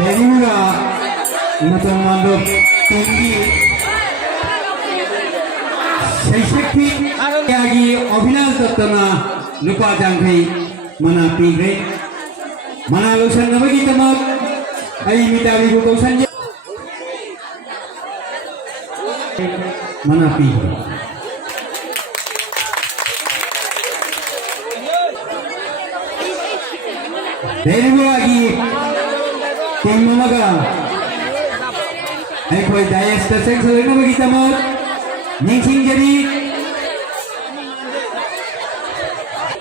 Perura Nathan Mandop tinggi Seshakti Yagi Obilas Dottana Lupa Jangkai Mana Pigre Mana Lusan Nabagi Tamak Ai Mitali Bukosan Mana Pigre Perura lagi Tim Mamaga Ay koi dayas taseng selena bagi tamu Ningsing jadi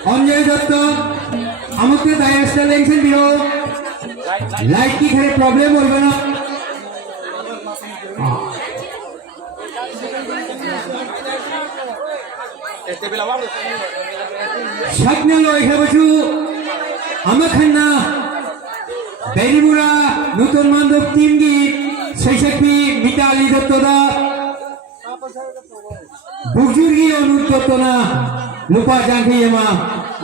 Onjay Dotto Amukte dayas taseng sen biro Light ki khare problem hoy bana Shakna loy khabachu Amakhanna Perura Nuton Mandop Timgi Seshakti Mitali Dottoda Bujurgi Onut Dottona Lupa Jangkai Yama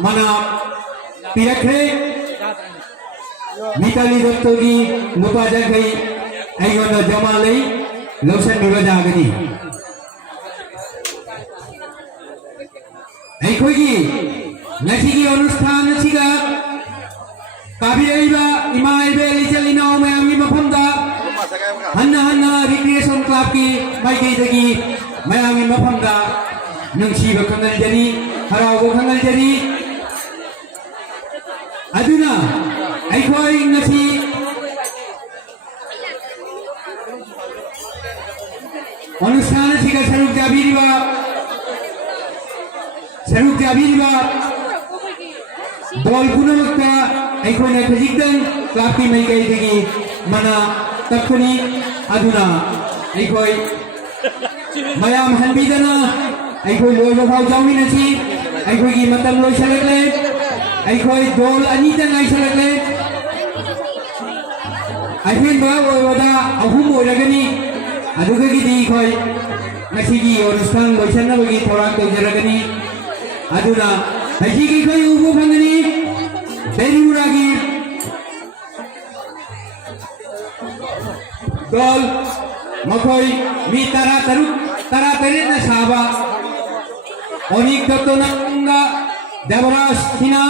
Mana Pirakre Mitali Dottogi Lupa Jangkai Aygona Jamalai Lausan Bibajagani Aykogi Nasigi Onusthan Siga Kabiraiba Ima Ibe Lichalina Mayami Mapamda Hanna Hanna Recreation Club ki Maiki Dagi Mayami Mapamda Nungsiba Kangal Jari Harago Kangal Jari Aduna Aikoi Nasi Onusthan Siga Saruk Jabiriba Dol Gunamukta Aikona Kajikdan Klapi Maikai Dagi Mana Takuni Aduna Aikoi Mayam Hanbidana Aikoi Loyo Phau Jawi Nasi Aikoi Gi Matam Loy Salakle Aikoi Dol Anitan Ai Salakle Aihin Ba Wada Ahum Oragani Aduga Gi Di Koi Nasi Gi Onusthan Loy Sanna Bagi Thorak Tojaragani Aduna hajigi khoi ubu phangani berimuragi dol makhoi mi tara tarit na saba onik dotto nanga devaraj hina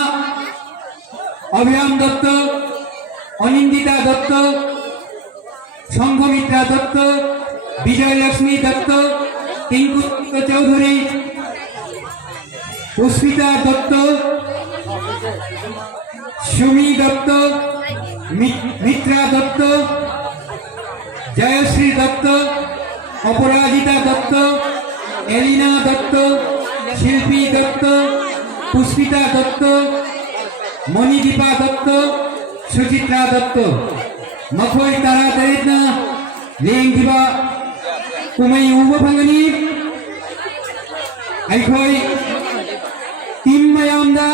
অভিরাম দত্ত অনিন্দিতা দত্ত সংঘমিত্রা দত্ত বিজয়লক্ষ্মী দত্ত টিঙ্কু চৌধুরী পুষ্পিতা দত্ত সুমি দত্ত মিত্রা দত্ত জয়শ্রী দত্ত অপরাজিতা দত্ত এলিনা দত্ত শিল্পী দত্ত পুষ্পিতা দত্ত মণিদীপা দত্ত সুচিত্রা দত্ত মখই তারা তারিতনা লেংদিবা কুমাই উবো ফাঙ্গনি আইখই team মায়ামদা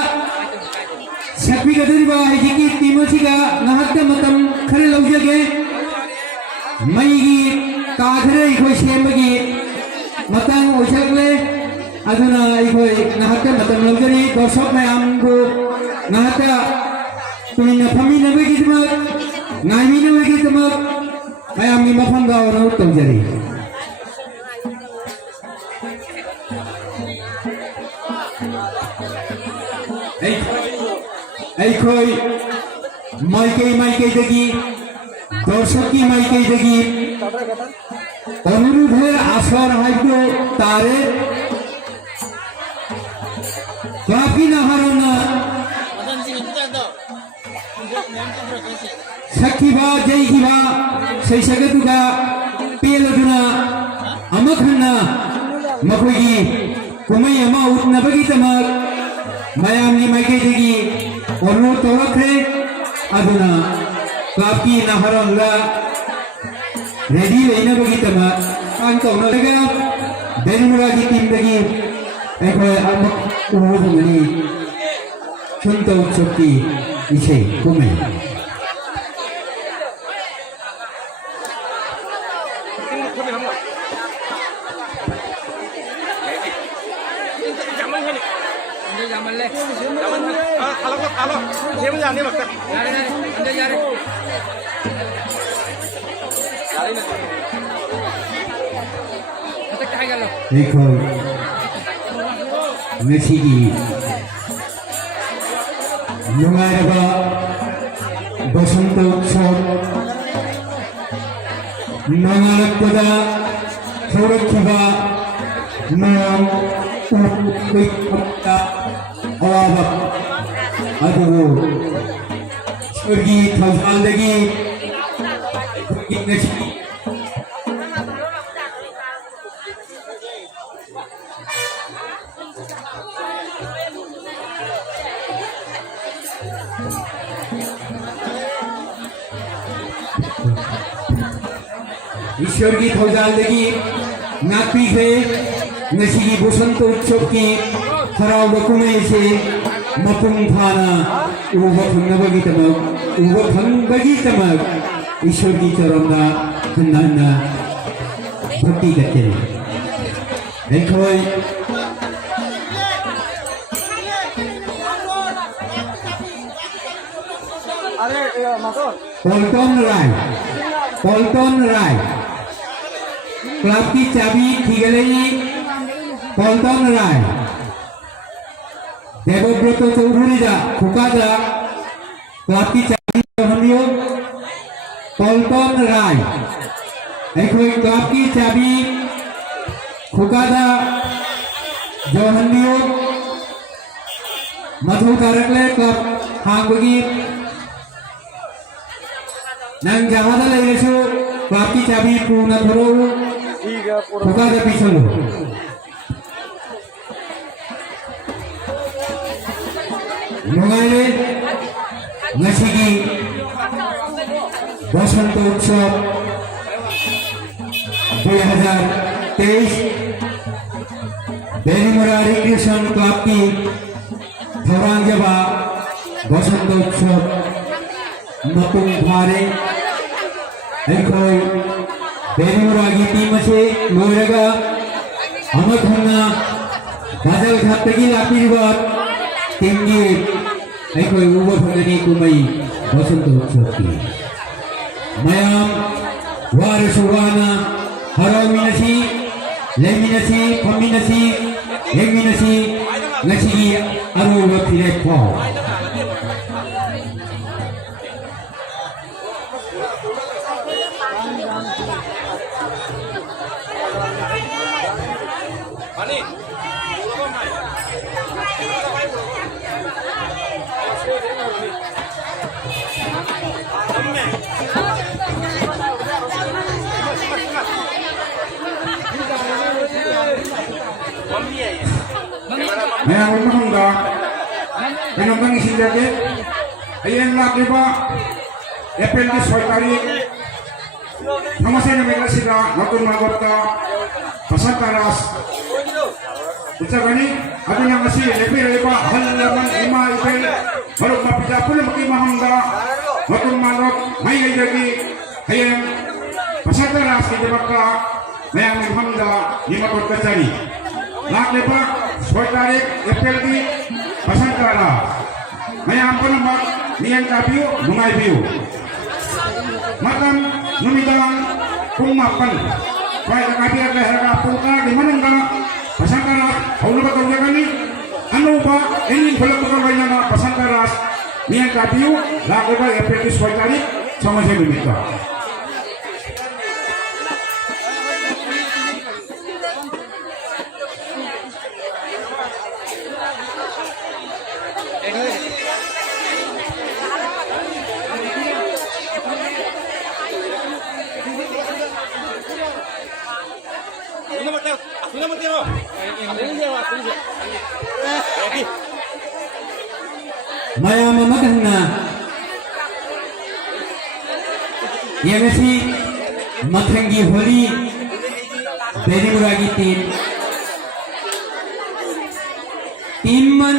sakpi gaduriba hajiki timosiga nahakta matam khare laujage maigi kadhre ikhoi sembagi matang ojakle aduna ikhoi nahakta matam laujari dorshok mayam ko nahata tumina famina bagi tumak ngaimina bagi tumak mayam ni mafam ga orang taujari aikhoi maikei dagi dorshokki maikei dagi অনুরোধের আসর হয়তো তারে বাকি না হারনা সাকিবা জয়গিবা সেই সাগতুকা পেলদুনা আমখনা মখোগি কুমাই আমা উতনাবগি তামাক mayamni maikei onu torakre aduna klapki naharangla ready leina bagi tama an tawna laga benmuragi team dagi ekhoi amak uhu bangani chunta utsapki ise kumai देखो मेसीगी नुंगायरबा बसंत उत्सव नंगारकदा सौरक्षिबा नम उक्किपता अवाबा अदु स्वर्गी थौसालदगी मेसी ईश्वर की थौजालदगी नापी है नसीगी बसंत उत्सव की हराव बकुमे से मपुंग थाना उबफंगबगी तमक उबफंगबगी तमक ईश्वर की चरणा खन्ना भक्ति करते देखो पल्टन राय क्लब की चाबी ठिगलेनी पल्टन राय देवव्रत चौधरी दा खुकादा क्लब की चाबी हमियो पल्टन राय एखोई क्लब की चाबी खुकादा जोहनियो मधु तारकले club हांगबगी nang jahada lesu klub ki चाबी पूर्ण थरो खुका दा पिछलो नुंगाइले नसीगी बसंत उत्सव 2023 बेनीमुरा रिक्रिएशन क्लब की थौरांगजबा बसंत उत्सव मपुंग भारे एखोई बेनीमुरागी टीम से लोरेगा अमखन्ना बादल घाटगी लापीरबाद tinggi aikoi ubah hangani kumai basanta utsavki mayam warisuwana haraminasi leminasi paminasi yeminasi ngasi aruwa pirepo Mayang umahangga, pinambang isinjage, ayan lagi ba, April 6 tarik, namasan na may sila, matun magwata, pasataras, Uca gani, ano na kasi, April ba, halaman ima April, balog mapita po na makimahangga, matun magot, may gayagi, ayan, pasataras, hindi baka, mayang umahangga, di mapagkasari. Lagi ba, 6 tarik, April di, pasantara. Mayang po naman, niyang kapiyo, mungay biyo. Matam, numidang, pumapan. Kaya kapiyo kaya harapon ka, di manang ka, pasantara, hau na ba kawyagan ni? Ano ba, ining balang makaway na na pasantara, niyang kapiyo, lagi ba, April di, 6 tarik, sama siya lumita. Maya mamagana yamasi mathangi holi beri muragi team man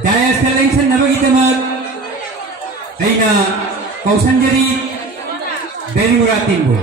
daya selection nabagitamat aina kausanjari beri muratin bo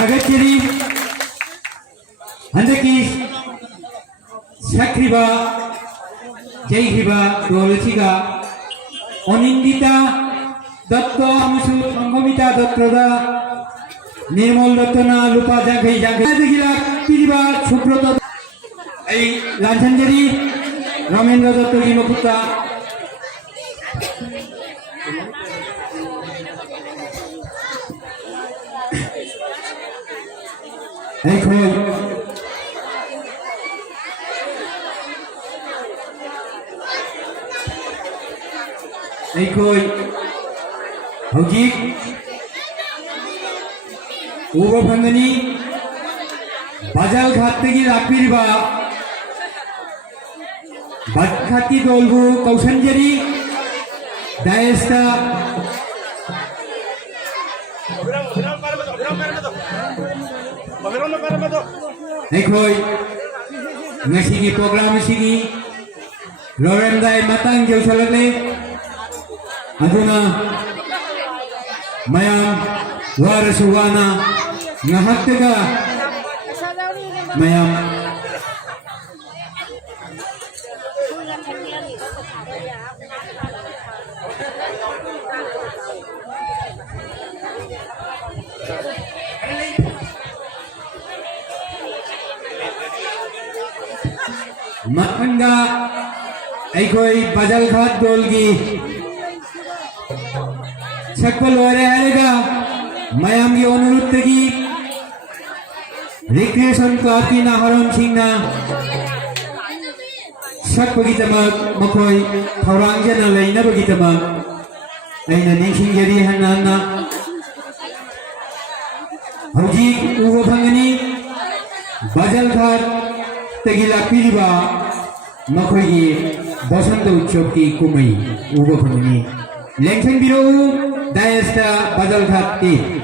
Agakiri handaki sakriba jaihiba dolchiga onindita datto amusu sanghamita dattoda nirmal dattona lupa jagai jagai digila piriba subrata ei lanjanjari ramendra datto ginoputta Ekhoi hojik ubo bhangani bajal ghat tegi lapiriba badkhati dolbu kausanjari daesta Ekhoi ngasigi program sigi Lorendai matang jauh salale aduna mayam warasuwana ngahattega mayam matanga ekhoi bajal ghat dolgi sakpal ware alega mayam gi onurut tegi recreation club ki naharon singna sakpagi tamak makhoi thorang jana leina bagi tamak aina ningsing jari hanana hojik ubo bhangani bajal ghat tegila piriba makhoi bosant utsav ki kumai ubo bhangani lengthang biro Dayesta Badalghat team.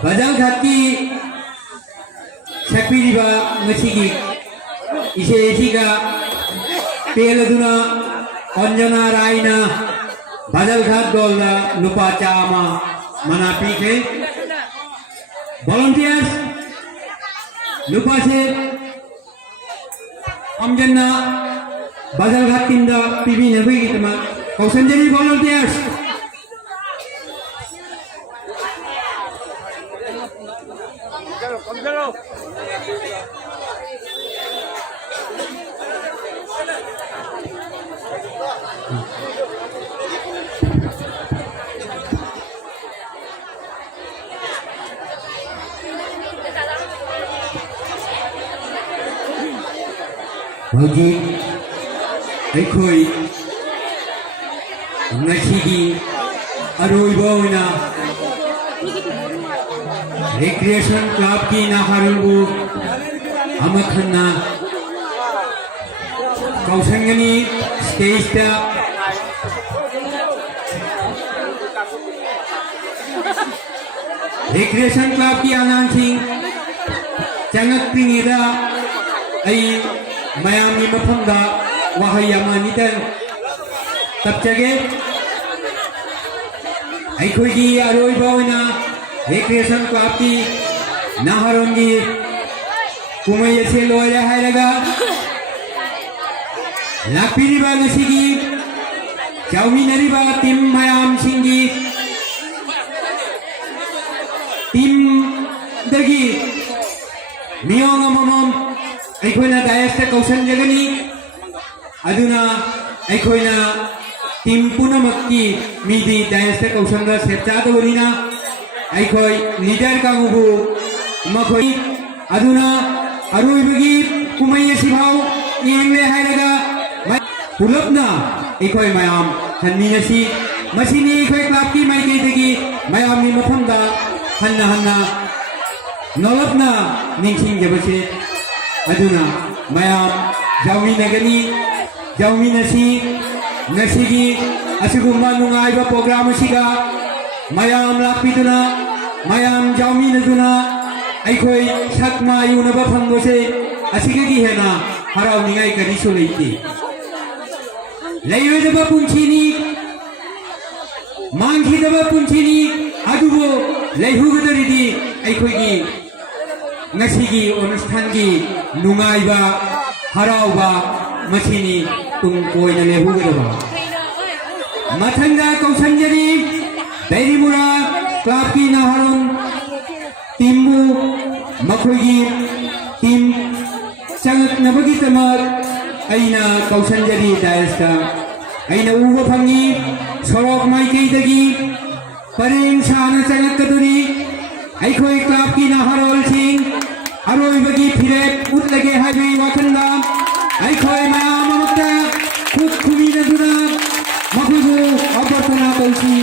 Badang hati sakpiriba ngasigi ise-isiga peladuna Anjana Raina Badalghat dolda lupa chama manapike volunteers lupa se Anjana Badalghat tinda pibi nabi kitama kausanjani volunteers Hoji, aikoi ngasigi aroibauna recreation club ki naharungu amakhanna कौशंगनी stage ता recreation club की आनांसिंग चंगक पिंगेदा आई मयामी मफमदा वहाई अमानितन तबचगे अखोगी अरोइबावना रिक्रिएशन क्लब की नाहरोंगी कुमई असे लोया हायरगा लापिरिबा नसिगी चाउमिनरिबा टीम मयाम सिंगी टीम दगी मियोंग अममम अखोइना दायस्ता कौशन जगनी अदुना अखोइना टीम पुनमक्की मिदी दायस्ता कौशंगा सेप्चादवनिना अखोइ लीडर कांगुबु मखोइ अदुना अरुइबगी कुमई असिभाव येंगले हायरगा पुलपना अखोइ मयाम हन्मिनसी मसिनी अखोइ क्लब की माइकेदगी मयामनी मफमदा हन्ना हन्ना नलपना निंसिंगजबसे अदुना मयाम जाउमिनगनी जाउमिनसी नसिगी असुगुम्बा नुंगाइबा प्रोग्राम असिगा मयाम लापिदुना मयाम जाउमिनदुना अखोइ सकमा युनबा फंगबसे असिगगी हेना हराउनिंगाइ करिसु लैति लैरोइदबा पुंसिनी मांखिदबा पुंसिनी अदुबो लैहुगदरिदी अखोइगी नसिगी अनुष्ठानगी नुंगाइबा हराउबा मसिनी तुम कोइना लेहुगदबा मथंगा कौशंजरी दैरिमुरा क्लब की नाहरुन टीमबु मखोइगी टीम चंगनबगी तमर अइना कौशंजरी दायस्ता अइना उबो फंगी सरक माइकेदगी परें साना चंगकदुरी अखोइ क्लब की नाहरोल सिंह अरोइबगी फिरेप उतलगे हाइवे वाखंदा अखोइ मयाम अमक्ता खुद खुमिनदुना मखुबु अबर्तना तौसी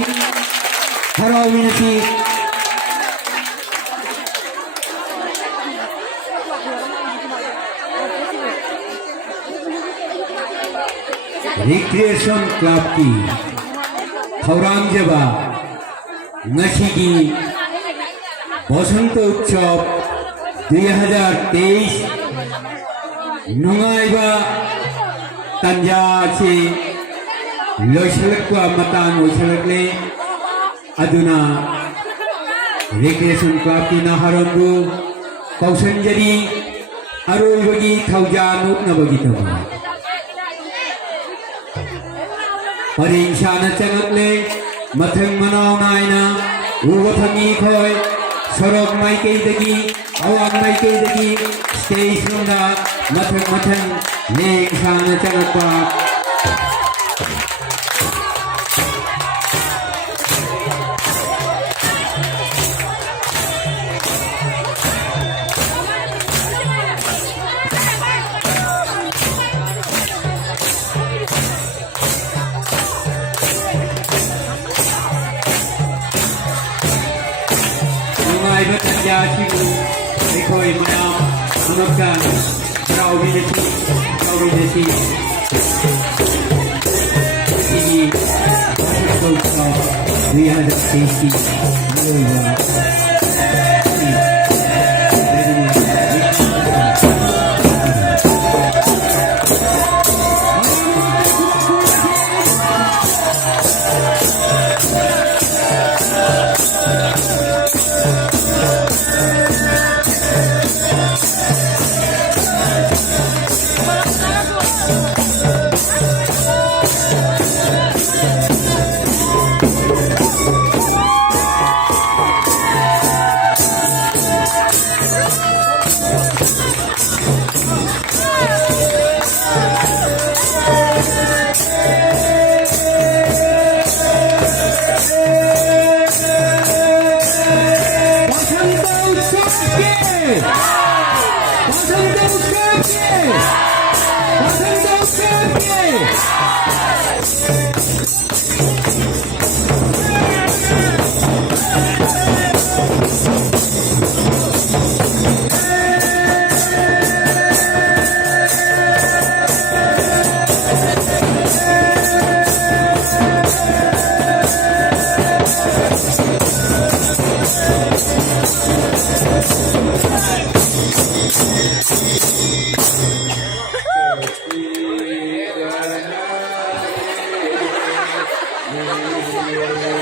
हराउमिनसी रिक्रिएशन क्लब की खौरांग जबा नसिगी बसंत उत्सव 2023 नुंगाइबा तंजा से लोइसलक्वा मतान ओइसलक्ले अदुना रिक्रिएशन क्लब की नाहरंबु कौशंजरी अरोइबगी थौजान उतनबगी तबा परिंसाना चंगकले मथंग मनाव नायना उबथंगी खोय सरक माइकेदगी अवाग माइकेदगी stage रुंदा मथंग मथंग Laing Sana चंगकवा Jachiku, Ekoi Maya, Sunokkan, Rauvinesi, Sigi, Soksa, we had a tasty, Thank you.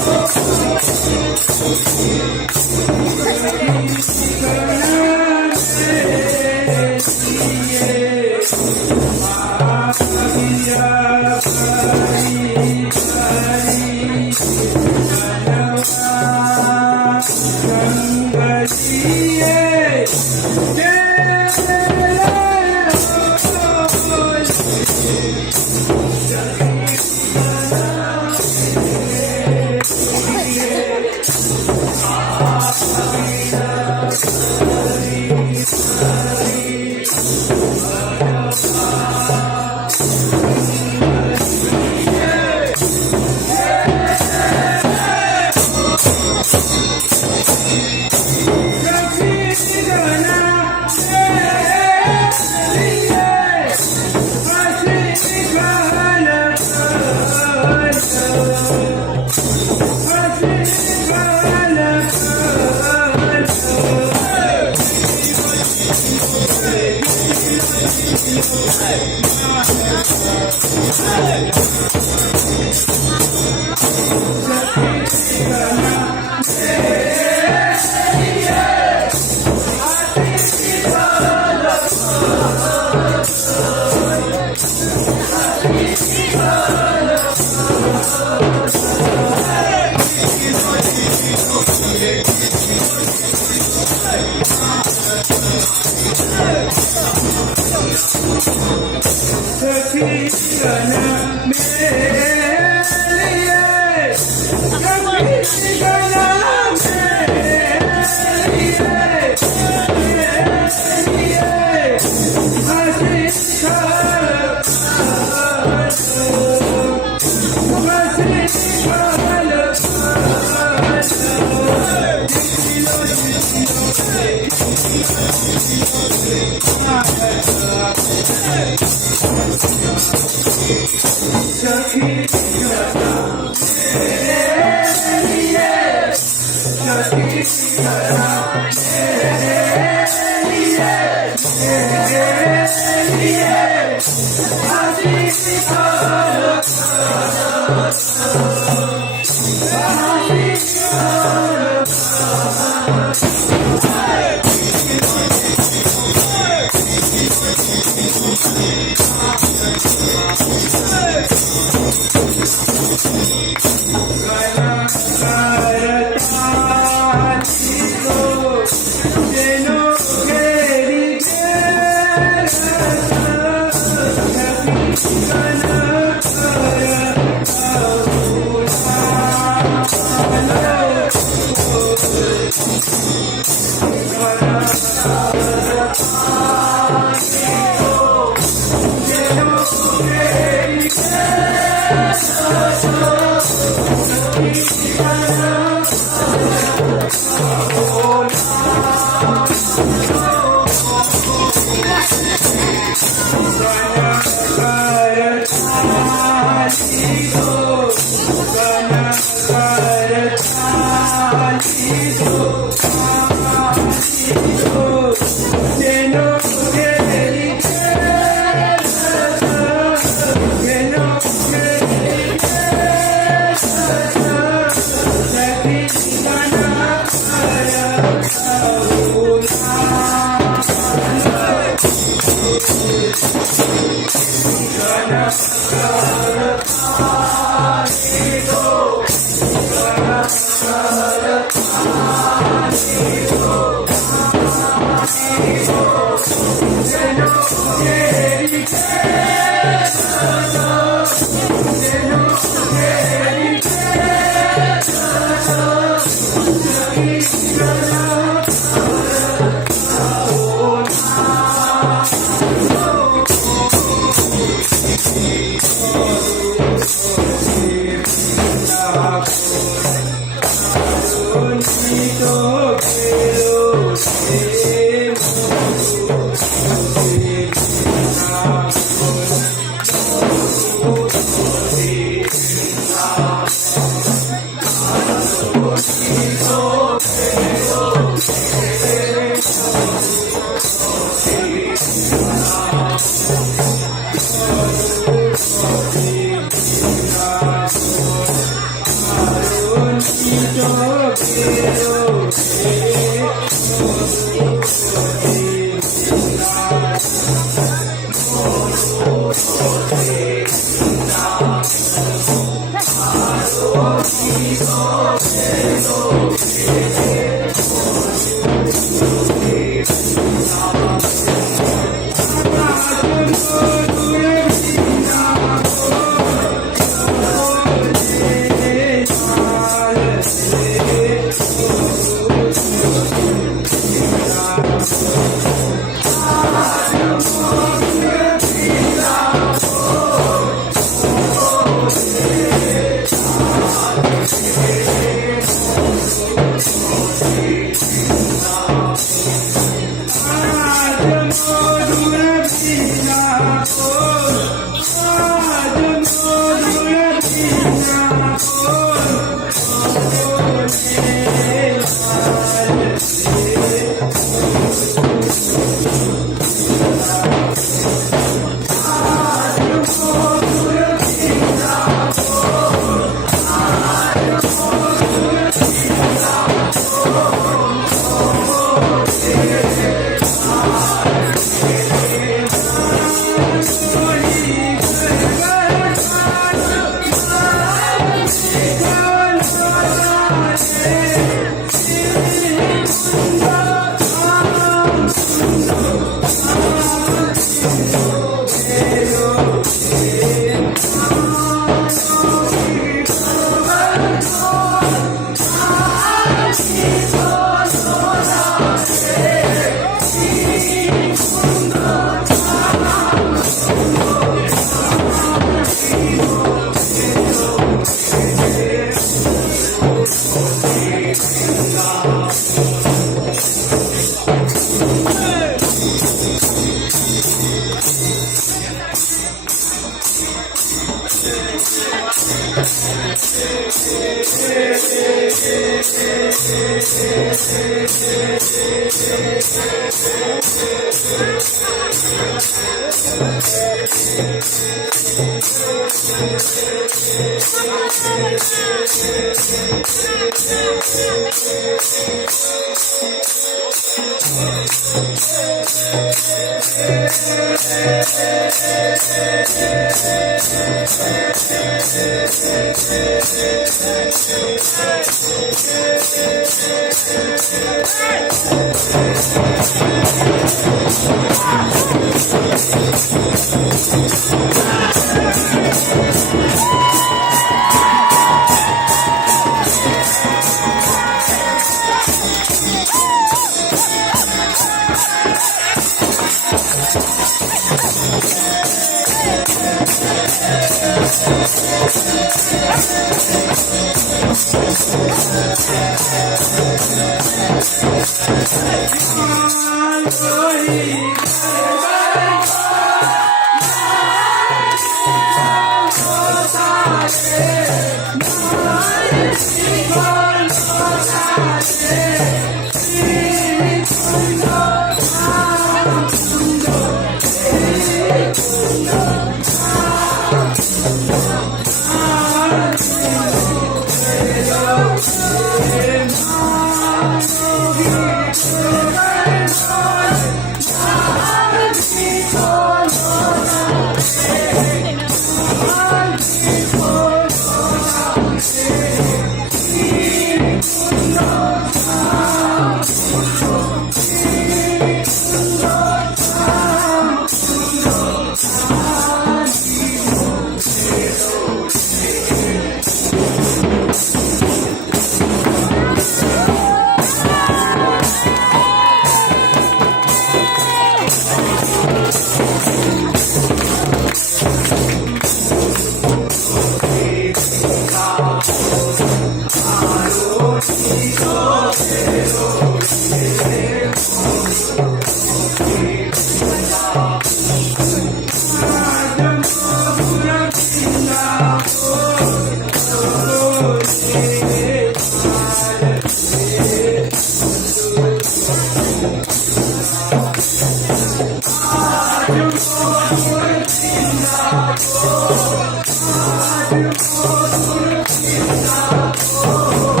Oh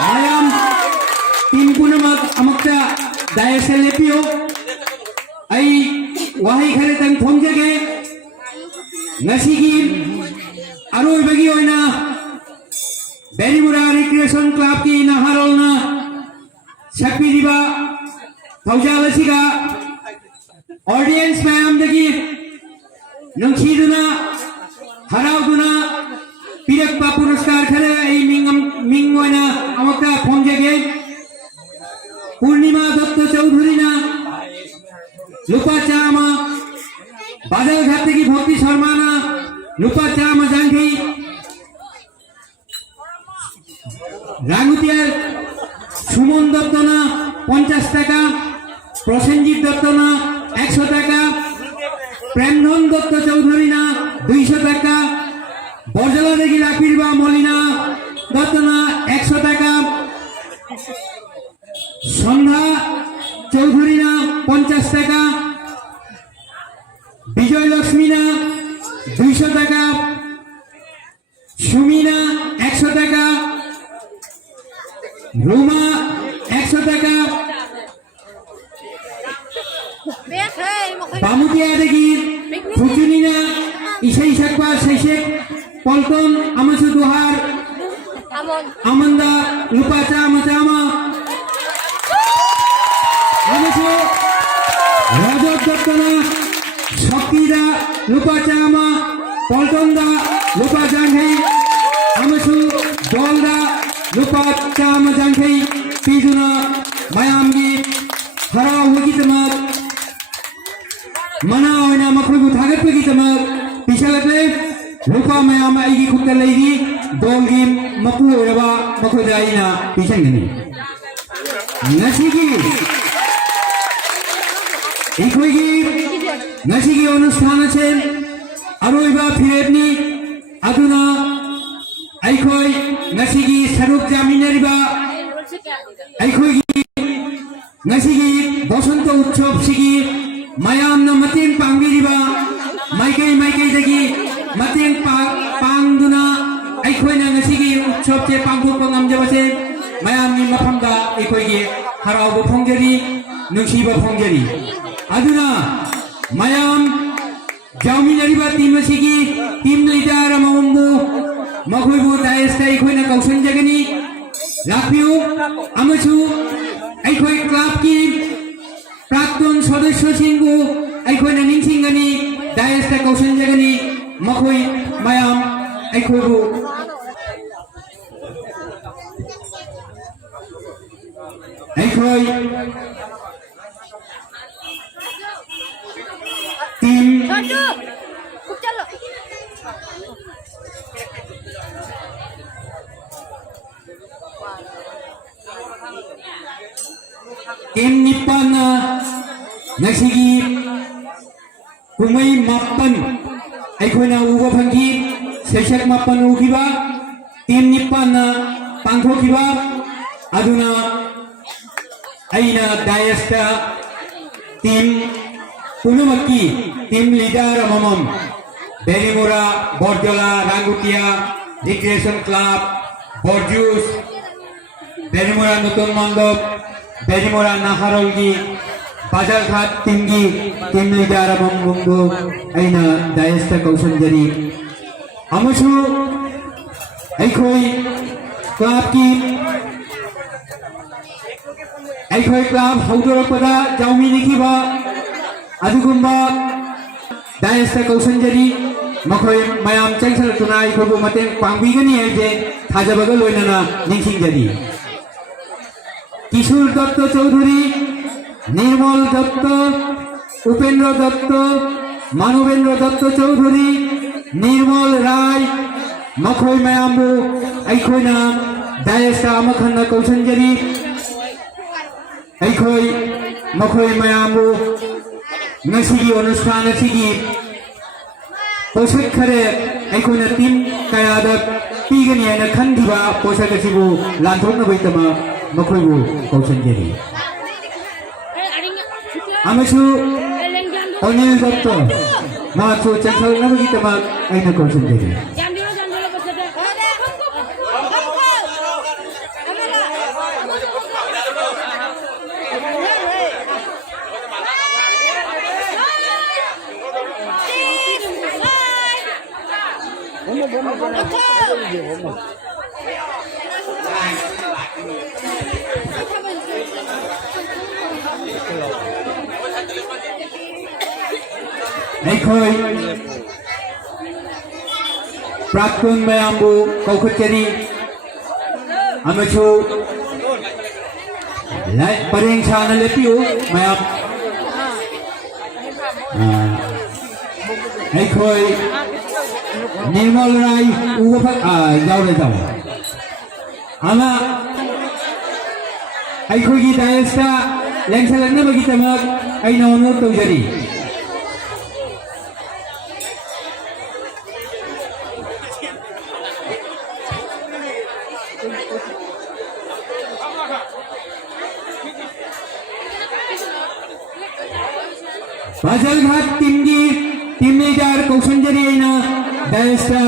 Mayam tim punamak amakta daya selepio ay wahay kharetang phongjage ngasigi aroi bagi oina Berimura Recreation Club ki naharolna sakpi diba thaujala audience mayam dagi nungsiduna harauduna pirakpa puruskar khare ai ming oina amakta phongjage Purnima Datta Chaudhary na lupa chama Badal Ghat theki Bhakti Sharma na lupa chama jangkhi Rangutiar Sumon Datta na 50 টাকা Prosenjit Datta na 100 টাকা Premdhon Datta Chaudhary na 200 টাকা Borjala Degi Lakirba Molina Datta na 100 টাকা Sondha Chaudhary na 50 টাকা Bijoy Lakshmi na 200 টাকা Sumina 100 টাকা Roma 100 টাকা Pamutia Degi Putunina Isai Sakwa Saishek Polton Amasu Duhar Amanda Lupa Chama Chama Amasu Rajat Dattana Shakira Lupa Chama Polton da Lupa Janghai Amasu Dolda Lupa Chama Janghai Piduna Mayamgi Hara Wikitamak Mana oina makhuibu thagat pagitamak Pisalatle Lupa Mayama Igi Kukta Lady Dolgi Mapu Raba Makudaina Pisangani Nasigi Ikoigi Nasigi Onusthana Chen Aroiba Pirebni Aduna Aikoi Nasigi Saruk Jaminariba Aikoi Nasigi Bosanto Utchop Sigi Mayam na Mateng Pangiriba Maikai Dagi Mateng Pangduna Aikoi na Nasigi Utchop Che Pangpuk Pangamjabase Mayam ni Mapamda Aikoi Haraubo Pongjari Nungshiba Pongjari Aduna Mayam Jaminariba Team Sigi Team Leader Amambu Makhuibu Dayasta Aikoi na Kausan Jagani Lakpiu Amasu Aikoi Club ki Praktun Sodasya Singhu Aikoi na Ningsingani Dayasta Kausan Jagani Makhoi Mayam Aikoi bu Aikoi Team Team Nippon na Nasigi Kumay Mapan Aikoi na Ugo Pangki Seshak Mapan Ugiba Team Nippon na Pangko Kiba Aduna Aina Dayasta Team Punumaki Team Leader Amamam Berimura Borjola Rangutia Recreation Club Borjus Berimura Nutun Mandop Berimura Naharolgi Bazar Ghat Timgi Team Leader Amambungu Aina Dayasta Kausanjari Amasu Aikoi Club ki Aikoi Club Haudorapada Jaumi Nikiba Adugumba Dayasta Kausanjari Makhoi Mayam Changsal Tuna Aikoi Mateng Pangbigani Aje Thajabaga Loinana Ningsingjari Kishore Datta Chaudhary निर्मल दत्त उपेंद्र दत्त मानवेंद्र दत्त चौधरी निर्मल राय मखोई मयामबु अखोइना दायसा अमखन्ना कौशंजरी अखोई मखोई मयामबु ngasiगी अनुष्ठान असिगी पोषक खरे अखोइना team कयादा पीगनी हाइना खनदिबा पोषक असिबु लांथोकनबैतमा मखोइबु कौशंजरी आमसु अनिल दत्त मासु चंचलनबगितमा आइना कौशंजरी अखोई प्राक्तन मयामबु कौखचरी अमसु परेंग साना लेपियो मयाम अखोई निर्मल राय उगफक जावले जाव आमा अखोई दायस्ता लेंसलनबगितमक अइना अनुरोध तौजरी बाजलघाट टीमगी टीम लीडर कौशंजरी अइना दायस्ता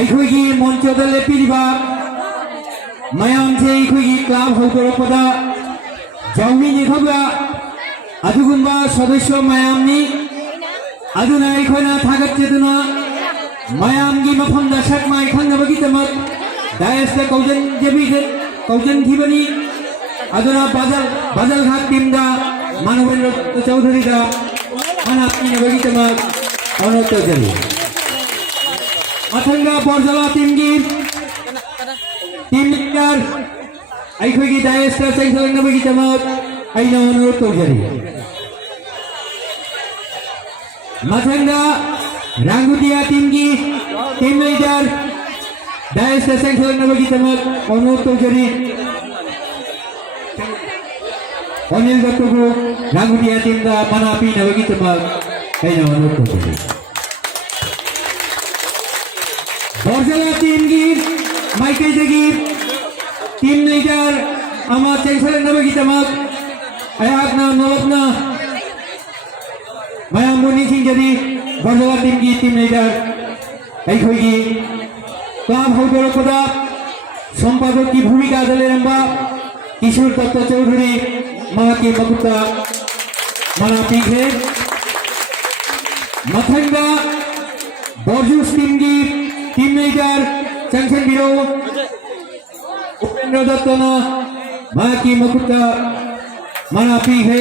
अखोई मंचोद लेपिरिबा मयाम से अखोई क्लब हौदरपदा जावमी निखबा अदुगुंबा सदस्य मयामनी अदुना अखोइना थागतजेदुना मयामगी मफमदा सकमाय खंगबगितमक दायस्ता कौजन खिबनी अदुना बाजलघाट टीम दा मानवेंद्र चौधरी दा मना पिनबगितमक अनुरोध तौजरी मथंगा बरजला टीमगी टीम लीडर अखोई दायस्ता चंचलनबगितमक अइना अनुरोध तौजरी मथंगा रांगुटिया टीमगी टीम लीडर दायस्ता चंचलनबगितमक अनुरोध तौजरी अनिल दत्तबु रांगुटिया टीम दा मना पिनबगितमक अइना अनुरोध तौजरी बरजला टीमगी माइके जगी टीम लीडर अमा चंचलनबगितमक अयागना नवपना मयामबु निसिंजरी बरजला टीमगी टीम लीडर अखोई क्लब हौदरपदा सम्पादक की भूमिका दलेरंबा किशोर दत्त चौधरी माकी मकुता मना पीखे मथंगा बरजुस टीमगी टीम लीडर चंचल बिरो उपेंद्र दत्तना माकी मकुता मना पीखे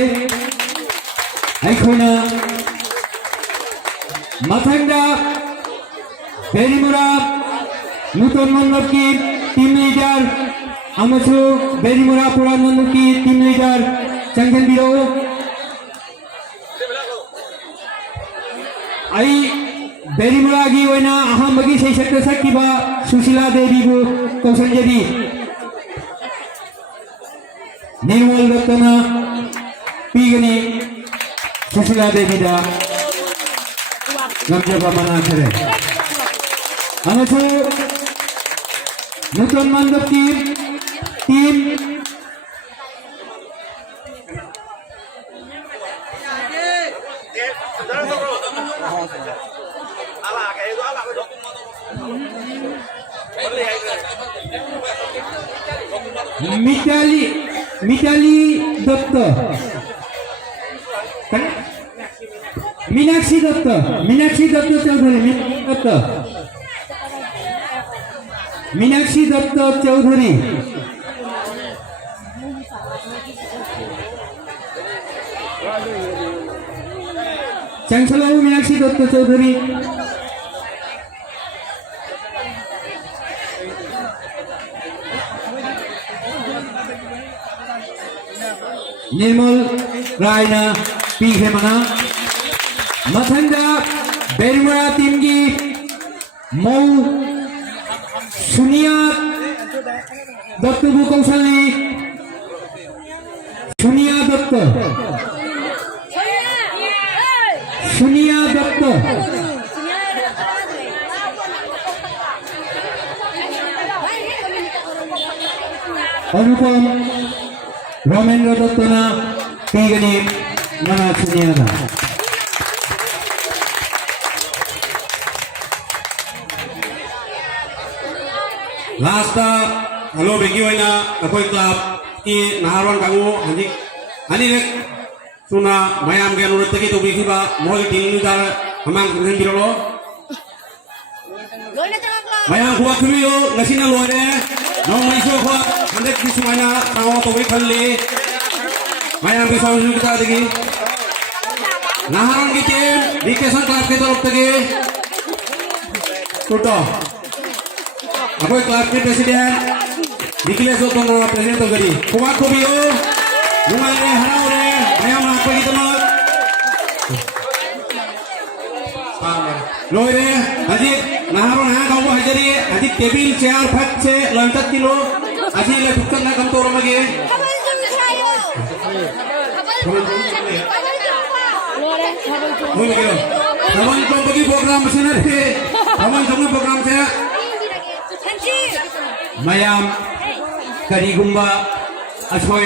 अखोइना मथंगा बेरीमुरा नूतन मंडप की टीम लीडर अमसु बेरीमुरा पुरान मंडप की टीम लीडर चंचल बिरो आई बेरीमुरागी ओइना अहमबगी सैसक्ता सकिबा सुशीला देवीबु कौशंजरी निर्मल दत्तना पीगनी सुशीला देवी दा गमजबा मना करे अमसु नूतन मंडप की टीम मिताली दत्त मीनाक्षी दत्त चौधरी मीनाक्षी दत्त चौधरी चंचलाऊ Meenakshi Dutt Chowdhury Nirmal Raina Pihemana Mathanda Bermara Timgi Mau Sunia Dr. Bukausali Sunia Dr. Sunia Dr. Anupam Ramendra Dattana Pigani Mana Sunyana Last hello begi waina akoi club ki naharwan kamu hani rek suna mayam ge nurut teki to begi ba moi ting dar hamang kenen birolo mayam kuwa kumi yo ngasina loire no mai so kuwa handek ki sumana tawo to begi khalle mayam ge sawu kita degi naharan ki team dikesan club ke taraf teki toto Aku kelas ni presiden, dikilas tu tong presiden tu gadi. Kuat kubio, bunga le harau le, ayam nak pergi tempat. Loi le, aji naharon hang kau hajari, aji table chair fat se lantat kilo, aji le tukar nak kamu orang lagi. Mui lagi lo. Kawan kau pergi program macam ni, kawan kamu program saya. Mayam Karigumba Ashoy